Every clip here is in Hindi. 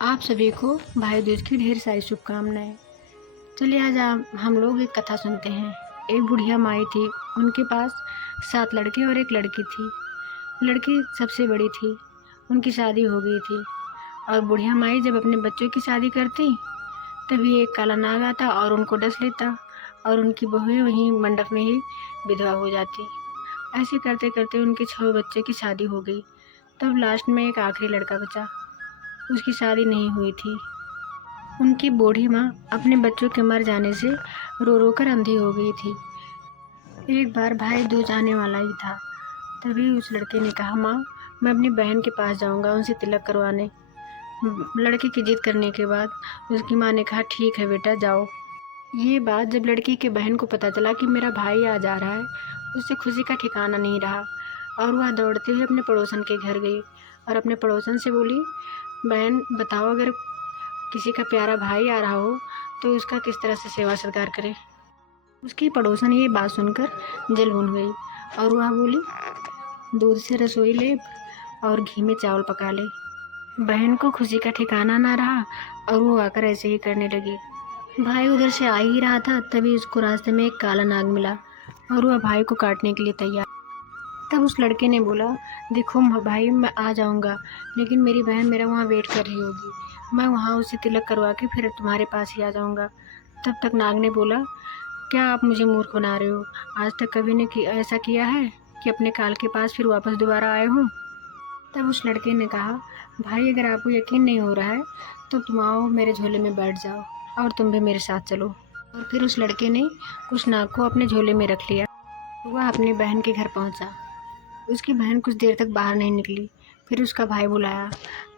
आप सभी को भाई दूज की ढेर सारी शुभकामनाएं। चलिए आज हम लोग एक कथा सुनते हैं। एक बुढ़िया माई थी, उनके पास 7 लड़के और एक लड़की थी। लड़की सबसे बड़ी थी, उनकी शादी हो गई थी और बुढ़िया माई जब अपने बच्चों की शादी करती तभी एक काला नाग आता और उनको डस लेता और उनकी बहुएं वहीं मंडप में ही विधवा हो जाती। ऐसे करते करते उनके 6 बच्चे की शादी हो गई। तब लास्ट में एक आखिरी लड़का बचा, उसकी शादी नहीं हुई थी। उनकी बूढ़ी माँ अपने बच्चों के मर जाने से रो रो कर अंधी हो गई थी। एक बार भाई दूज आने वाला ही था, तभी उस लड़के ने कहा, माँ मैं अपनी बहन के पास जाऊंगा उनसे तिलक करवाने। लड़के की जिद करने के बाद उसकी माँ ने कहा, ठीक है बेटा जाओ। ये बात जब लड़की के बहन को पता चला कि मेरा भाई आ जा रहा है, उससे खुशी का ठिकाना नहीं रहा और वह दौड़ते हुए अपने पड़ोसन के घर गई और अपने पड़ोसन से बोली, बहन बताओ, अगर किसी का प्यारा भाई आ रहा हो तो उसका किस तरह से सेवा सत्कार करें। उसकी पड़ोसन ये बात सुनकर जल भुन गई और वह बोली, दूध से रसोई ले और घी में चावल पका ले। बहन को खुशी का ठिकाना ना रहा और वो आकर ऐसे ही करने लगी। भाई उधर से आ ही रहा था, तभी उसको रास्ते में एक काला नाग मिला और वह भाई को काटने के लिए तैयार। तब उस लड़के ने बोला, देखो भाई मैं आ जाऊंगा, लेकिन मेरी बहन मेरा वहाँ वेट कर रही होगी, मैं वहाँ उसे तिलक करवा के फिर तुम्हारे पास ही आ जाऊंगा। तब तक नाग ने बोला, क्या आप मुझे मूर्ख बना रहे हो? आज तक कभी ने ऐसा किया है कि अपने काल के पास फिर वापस दोबारा आए हो? तब उस लड़के ने कहा, भाई अगर आपको यकीन नहीं हो रहा है तो तुम आओ मेरे झोले में बैठ जाओ और तुम भी मेरे साथ चलो। और फिर उस लड़के ने उस नाग को अपने झोले में रख लिया। वह अपनी बहन के घर पहुंचा। उसकी बहन कुछ देर तक बाहर नहीं निकली। फिर उसका भाई बुलाया,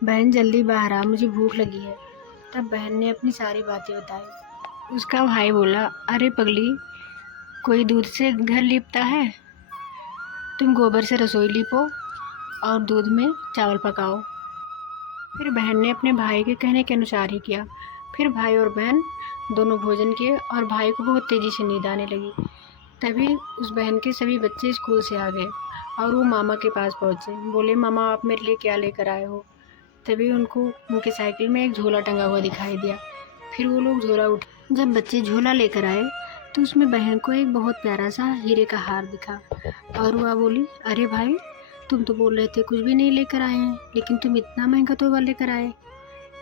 बहन जल्दी बाहर आ, मुझे भूख लगी है। तब बहन ने अपनी सारी बातें बताई। उसका भाई बोला, अरे पगली, कोई दूध से घर लीपता है? तुम गोबर से रसोई लीपो और दूध में चावल पकाओ। फिर बहन ने अपने भाई के कहने के अनुसार ही किया। फिर भाई और बहन दोनों भोजन किए और भाई को बहुत तेज़ी से नींद आने लगी। तभी उस बहन के सभी बच्चे स्कूल से आ गए और वो मामा के पास पहुँचे। बोले, मामा आप मेरे लिए क्या लेकर आए हो? तभी उनको उनकी साइकिल में एक झोला टंगा हुआ दिखाई दिया। फिर वो लोग झोला उठा। जब बच्चे झोला लेकर आए तो उसमें बहन को एक बहुत प्यारा सा हीरे का हार दिखा और वह बोली, अरे भाई, तुम तो बोल रहे थे कुछ भी नहीं लेकर आए हैं, लेकिन तुम इतना महंगा तोहफा लेकर आए।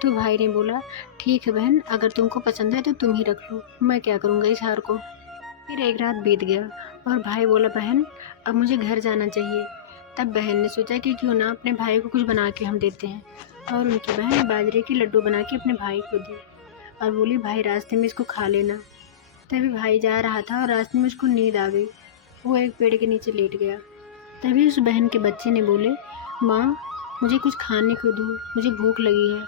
तो भाई ने बोला, ठीक है बहन, अगर तुमको पसंद है तो तुम ही रख लो, मैं क्या करूँगा इस हार को। फिर एक रात बीत गया और भाई बोला, बहन अब मुझे घर जाना चाहिए। तब बहन ने सोचा कि क्यों ना अपने भाई को कुछ बना के हम देते हैं, और उनकी बहन ने बाजरे के लड्डू बना के अपने भाई को दी और बोली, भाई रास्ते में इसको खा लेना। तभी भाई जा रहा था और रास्ते में उसको नींद आ गई। वो एक पेड़ के नीचे लेट गया। तभी उस बहन के बच्चे ने बोले, माँ मुझे कुछ खाने को दो, मुझे भूख लगी है।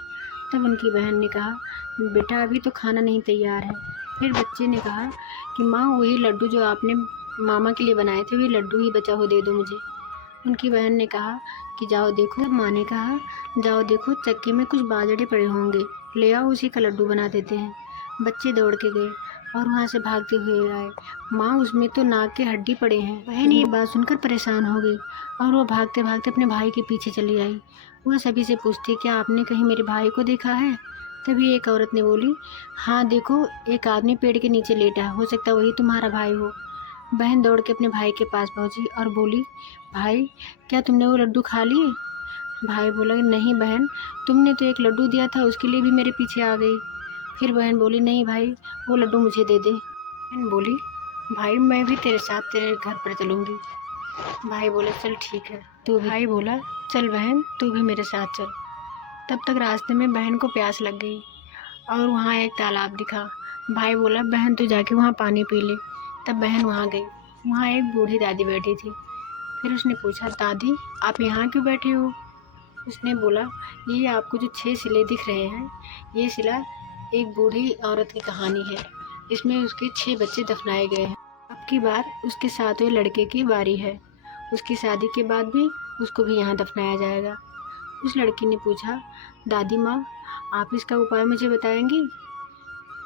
तब उनकी बहन ने कहा, बेटा अभी तो खाना नहीं तैयार है। फिर बच्चे ने कहा कि माँ वही लड्डू जो आपने मामा के लिए बनाए थे, वही लड्डू ही बचा हो दे दो मुझे। उनकी बहन ने कहा कि जाओ देखो। माँ ने कहा, जाओ देखो चक्की में कुछ बाजरे पड़े होंगे, ले आओ उसी का लड्डू बना देते हैं। बच्चे दौड़ के गए और वहाँ से भागते हुए आए। माँ उसमें तो नाग के हड्डी पड़े हैं। बहन ये बात सुनकर परेशान हो गई और वो भागते भागते अपने भाई के पीछे चली आई। वह सभी से पूछती, क्या आपने कहीं मेरे भाई को देखा है? तभी एक औरत ने बोली, हाँ देखो, एक आदमी पेड़ के नीचे लेटा है, हो सकता है वही तुम्हारा भाई हो। बहन दौड़ के अपने भाई के पास पहुंची और बोली, भाई क्या तुमने वो लड्डू खा लिए? भाई बोला, नहीं बहन, तुमने तो एक लड्डू दिया था, उसके लिए भी मेरे पीछे आ गई। फिर बहन बोली, नहीं भाई, वो लड्डू मुझे दे दे। बहन बोली, भाई मैं भी तेरे साथ तेरे घर पर चलूँगी। भाई बोले, चल ठीक है तू। भाई बोला, चल बहन तू भी मेरे साथ चल। तब तक रास्ते में बहन को प्यास लग गई और वहाँ एक तालाब दिखा। भाई बोला, बहन तू जाके वहाँ पानी पी ले। तब बहन वहाँ गई। वहाँ एक बूढ़ी दादी बैठी थी। फिर उसने पूछा, दादी आप यहाँ क्यों बैठे हो? उसने बोला, ये आपको जो 6 शिले दिख रहे हैं, ये शिला एक बूढ़ी औरत की कहानी है। इसमें उसके 6 बच्चे दफनाए गए हैं। अब की बार उसके 7वें लड़के की बारी है। उसकी शादी के बाद भी उसको भी यहाँ दफनाया जाएगा। उस लड़की ने पूछा, दादी माँ आप इसका उपाय मुझे बताएंगी?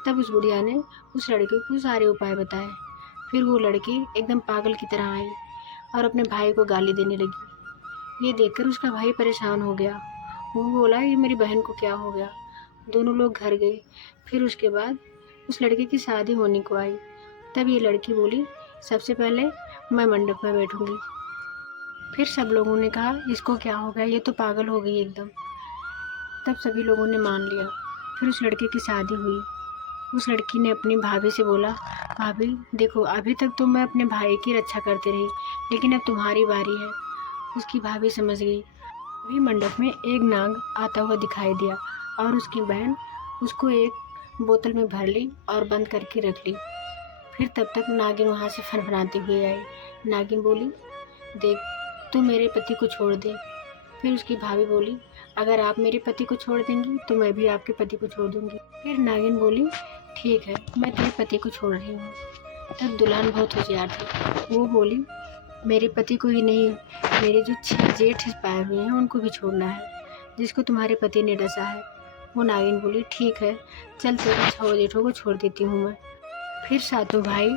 तब उस बुढ़िया ने उस लड़के को सारे उपाय बताए। फिर वो लड़की एकदम पागल की तरह आई और अपने भाई को गाली देने लगी। ये देखकर उसका भाई परेशान हो गया। वो बोला, ये मेरी बहन को क्या हो गया? दोनों लोग घर गए। फिर उसके बाद उस लड़के की शादी होने को आई। तब ये लड़की बोली, सबसे पहले मैं मंडप में बैठूंगी। फिर सब लोगों ने कहा, इसको क्या हो गया, ये तो पागल हो गई एकदम। तब सभी लोगों ने मान लिया। फिर उस लड़के की शादी हुई। उस लड़की ने अपनी भाभी से बोला, भाभी देखो, अभी तक तो मैं अपने भाई की रक्षा करती रही, लेकिन अब तुम्हारी बारी है। उसकी भाभी समझ गई। अभी मंडप में एक नाग आता हुआ दिखाई दिया और उसकी बहन उसको एक बोतल में भर ली और बंद करके रख ली। फिर तब तक नागिन वहाँ से फनफनाती हुई आई। नागिन बोली, देख, तू मेरे पति को छोड़ दे। फिर उसकी भाभी बोली, अगर आप मेरे पति को छोड़ देंगी तो मैं भी आपके पति को छोड़ दूंगी। फिर नागिन बोली, ठीक है, मैं तेरे पति को छोड़ रही हूँ। तब दुल्हन बहुत होशियार थी। वो बोली, मेरे पति को ही नहीं, मेरे जो 6 जेठ पाए हुए हैं उनको भी छोड़ना है, जिसको तुम्हारे पति ने डसा है। वो नागिन बोली, ठीक है, चल तेरे 6 जेठों को छोड़ देती हूँ मैं। फिर सातों भाई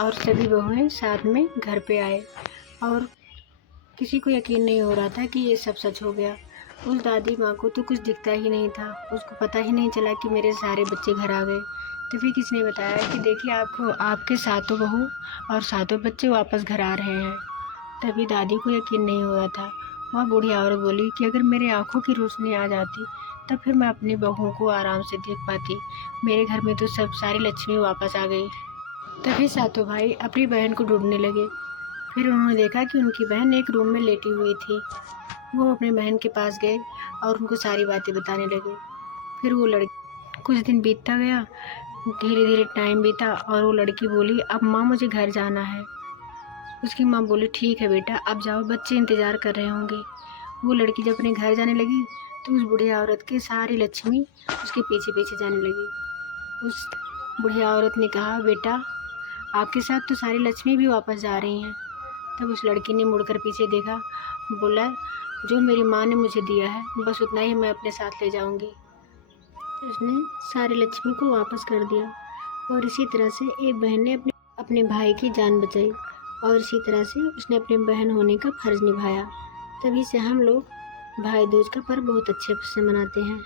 और सभी बहुएं साथ में घर पे आए और किसी को यकीन नहीं हो रहा था कि ये सब सच हो गया। उस दादी माँ को तो कुछ दिखता ही नहीं था। उसको पता ही नहीं चला कि मेरे सारे बच्चे घर आ गए। तो फिर किसने बताया कि देखिए, आपको आपके सातों बहू और सातों बच्चे वापस घर आ रहे हैं। तभी दादी को यकीन नहीं हो रहा था। वह बूढ़ी औरत बोली कि अगर मेरे आँखों की रोशनी आ जाती तब फिर मैं अपनी बहू को आराम से देख पाती। मेरे घर में तो सब सारी लक्ष्मी वापस आ गई। तभी सातों भाई अपनी बहन को ढूंढने लगे। फिर उन्होंने देखा कि उनकी बहन एक रूम में लेटी हुई थी। वो अपनी बहन के पास गए और उनको सारी बातें बताने लगे। फिर वो लड़की, कुछ दिन बीतता गया, धीरे धीरे टाइम बीता और वो लड़की बोली, अब माँ मुझे घर जाना है। उसकी माँ बोली, ठीक है बेटा, अब जाओ, बच्चे इंतज़ार कर रहे होंगे। वो लड़की जब अपने घर जाने लगी तो उस बुढ़िया औरत की सारी लक्ष्मी उसके पीछे पीछे जाने लगी। उस बुढ़िया औरत ने कहा, बेटा आपके साथ तो सारी लक्ष्मी भी वापस जा रही हैं। तब उस लड़की ने मुड़कर पीछे देखा, बोला, जो मेरी माँ ने मुझे दिया है बस उतना ही मैं अपने साथ ले जाऊंगी। उसने सारी लक्ष्मी को वापस कर दिया और इसी तरह से एक बहन ने अपने भाई की जान बचाई और इसी तरह से उसने अपनी बहन होने का फर्ज निभाया। तभी से हम लोग भाई दूज का पर्व बहुत अच्छे से मनाते हैं।